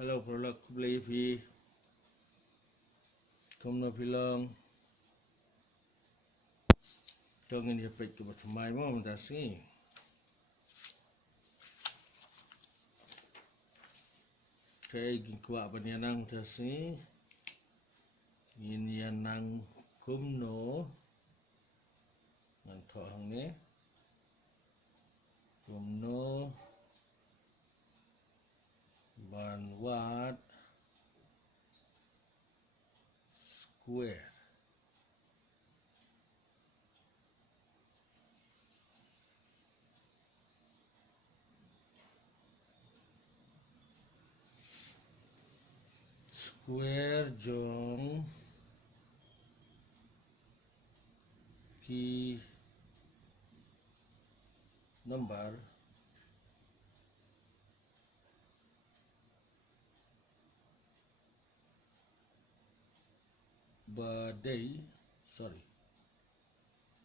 Hello, prolog beli pi. Komno pilong. Tongin dia pek ke bertemai mau mendasi. Kaya gin kuat banyanang mendasi. Gin yanang kumno. Ngantok hang ni. Kumno. Banwat. Square. Square jong ki number badai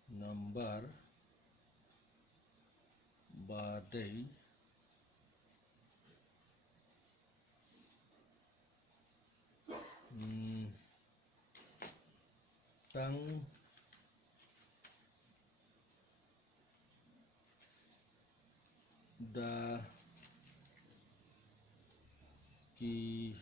number badai tang da ki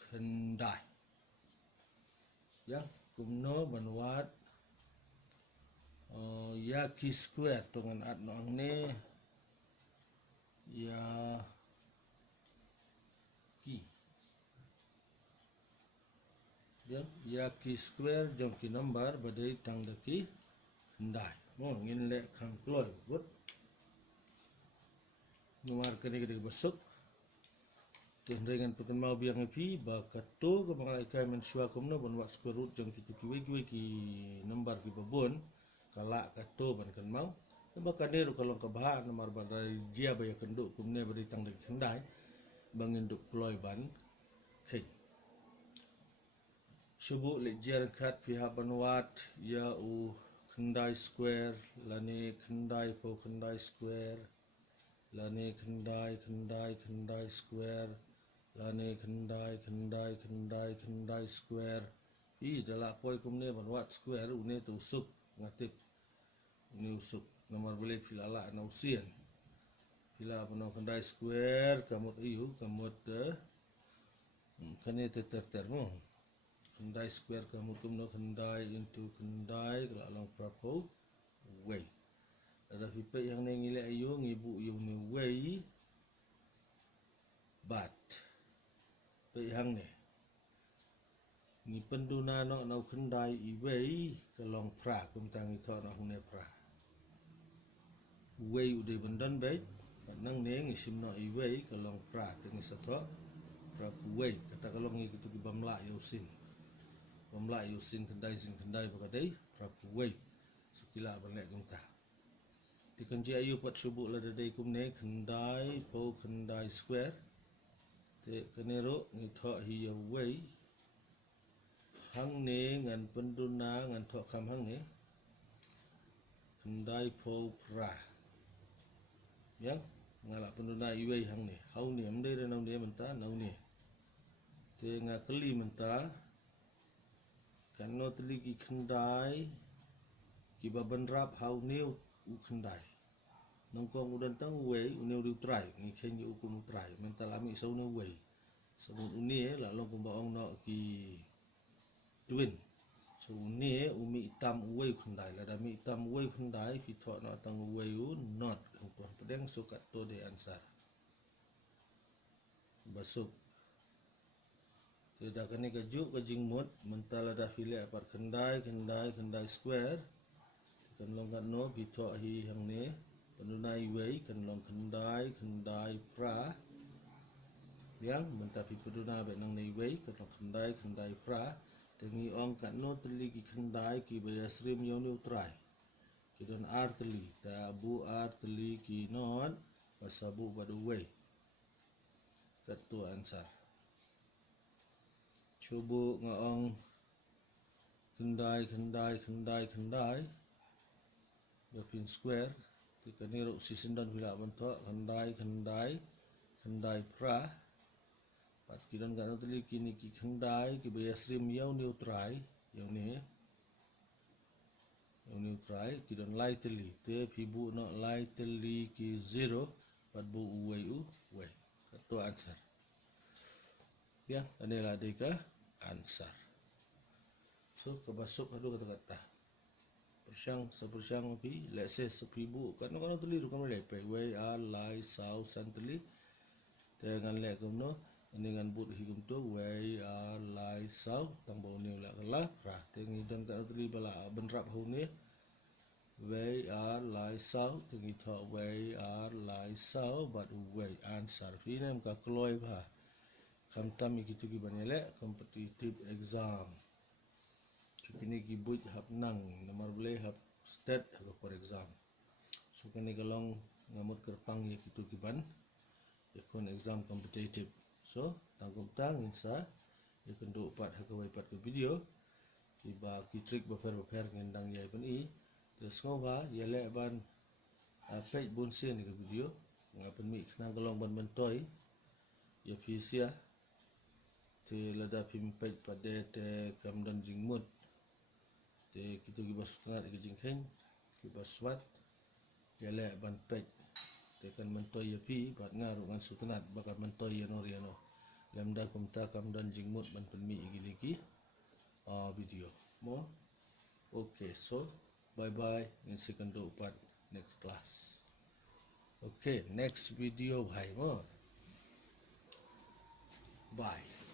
kendai ya kumno banwat ya ki square dengan at noang ne ya ki ya ki square jong ki number badai tang da ki kendai mo ngin le khang kloi but nuar kene ke besuk dengan pekan mau biang pi ba kato ke mangai kai men sua komno bon wat square root jong ki ki number ki babon kala kato ban kan mau ba kaderu kalau ka bahan nomor badai jia ba ya kenduk kumne badai tang da kendai bangin duk kloi ban kai Subuh lejar kat pihak banwat ya kendai square lani kendai po kendai square lani kendai square lani kendai square i dalak poi kumne banwat square une tu usuk ngatip ni usuk nomor boleh pilala na usian pila pano kendai square kamut iu kamut kane ter mo kendai square kamu kumno kendai into kendai kalau long prapo way ada pipe yang nengile ayu ngibu yu ni way but pe yang ne ni penduna no nau kendai I way kalong pra kumtang itu no hune pra way ude bendan baik nang ne ngisim no I way kalong pra tengi sato prapo way kata kalong ngitu di bamla yusin Pemla yusin kendai bakadai prapuway sekila balek kumta tikan ji ayu pat subuh la dadai kumne kendai po kendai square te kenero ngitho hiya way hang ne ngan penduna ngan tho kam hang ne kendai po pra yang ngala penduna iway hang ne hau ne amdai renau ne menta nau ne te ngakeli menta Kano teligi kendai ki baban rap hau neu u kendai nongkong udan tang way uneu di try ni ken yu ku try mental ami sau ne way sabun uni la long pembaong no ki twin so uni umi hitam way kendai la dami hitam way kendai ki tho no tang way u not ko pedeng sukat to de ansar basuk tidak kini kejuk ke jingmut mental ada file apart kendai square kan long kan no bito hi hang ne penunai way kan long kendai pra yang mentapi penuna be nang nei way kan long kendai pra tengi ong kan no teli ki kendai ki bayasrim yo ni utrai ki don arteli ta bu arteli ki non pasabu badu way katu ansar Cubu ngaong kendai pin square thì cái này rộng xí sinh đơn vì là bằng thọ khandai pra pat kidan gana tali kini ki khandai ki bayasrim yau neutral yau neutral kidan lai tali te pibu no lai tali ki 0 pat bu uwai itu answer ya adalah deka answer. So kebasuk adu kata-kata sepersyang pi let's say sepibu kan tuli kan lepai way lai sau santali dengan lek kumno dengan but hikum tu way lai sau tambah ni ulah kala rah tengi dan kan tuli bala benrap huni way lai sau tengi tho way lai sau but way answer ini ka kloi ba kam tam gitu ki banele competitive exam kini ki buj hap nang nomor boleh hap state for exam so kini kalong ngamut kerpang ya gitu kiban yakun exam competitive so tanggung tang insa yakun do pat hakawai pat ke video kiba ki trick beper ngendang yai pan i terus ngoba yele ban page bonsen ke video ngapan mi kena kalong ban mentoy ya pisia te lada pim page pada te kamdan jingmut te kita gibas tanat ke jingkhen gibas swat yale ban pek te kan mentoy ya pi bat ngaru ngan sutanat bakal mentoy ya noriano lamda kumta kam dan jingmut ban penmi igiliki video mo okay so bye bye in second do part next class okay next video bhai mo bye.